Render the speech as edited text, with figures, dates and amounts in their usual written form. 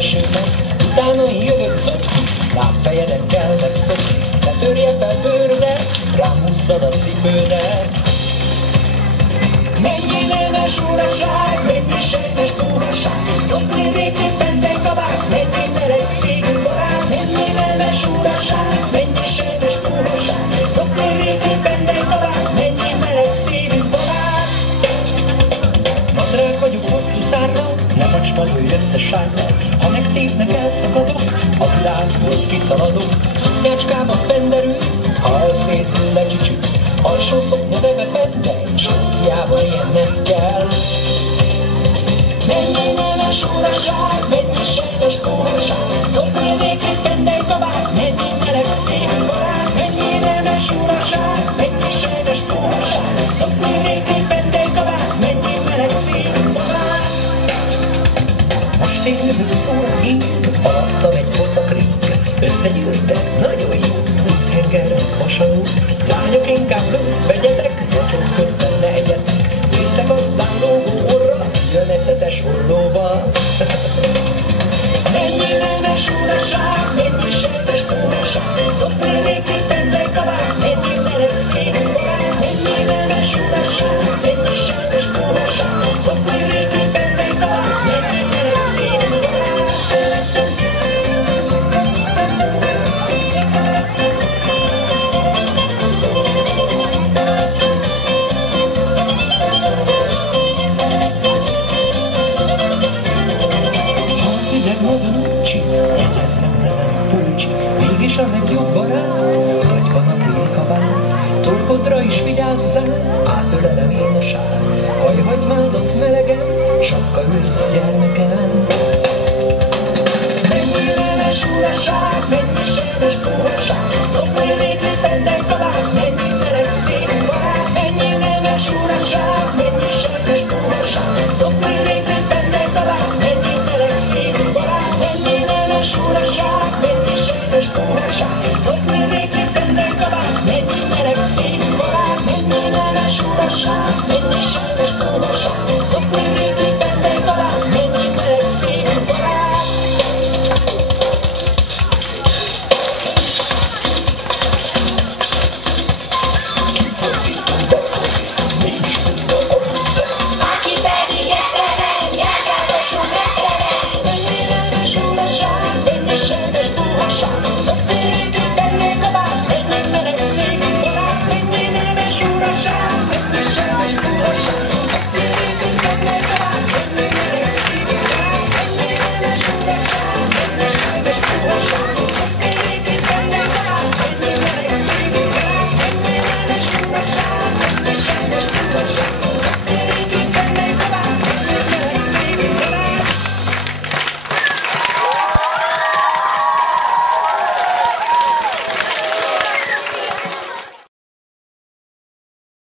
elsőnek, utána jövök szokni, lábfejeden kell megszokni, ne törje fel bőrödet, rám húzzad a cipődet. Mennyi nemes uraság, mennyi sejtes túraság, szokni végén benten kabát, mennyi meleg szívű barát. Mennyi nemes uraság, mennyi sejtes túraság, szokni végén benten kabát, mennyi meleg szívű barát. Nadrág vagyok hosszú szárnyal, nem a csmalőj összesárnyal, ha megtépnek elszakadok, a világból kiszaladok. Szoknyácskában benderül, ha elszétűz lecsicsül, alsó szoknya neve benne, Skóciában ilyen nem kell. Mennyi nemes uraság, mennyi sejtes túraság, szokni végén benne kabát, mennyi meleg szívű barát. Mennyi nemes uraság, mennyi sejtes túraság, szokni végén benne kabát, mennyi meleg szívű barát. Most én jövök szó az íg, alattam egy pocak ring, összegyűjtek, nagyon jó, mint tengerek hasonló. Lányok, inkább lőzt vegyetek, mocsok közben ne egyetek, néztek aztán lógó orra, jönecetes ollóval. Mennyi nemes uraság, mennyi sejtes túraság, szokni végén benne kabát, mennyi meleg szívű barát. Mennyi nemes uraság, mennyi sejtes túraság, szokni végén benne kabát, mennyi meleg szívű barát. Nagyon uncsi, jegyezd meg nevem Pulcsi, mégis a legjobb barát, vagy van a télkabát. Torkodra is vigyázzál, átölelem én a sár, hajhagymádat melegen, sapka őrz a gyermeken. Mennyi nemes uraság, mennyi sejtes túraság, szokni végén benne kabát, mennyi meleg szívű barát. Mennyi nemes uraság, mennyi sejtes túraság, szokni végén benne kabát, mennyi meleg szívű barát. Mennyi nemes uraság.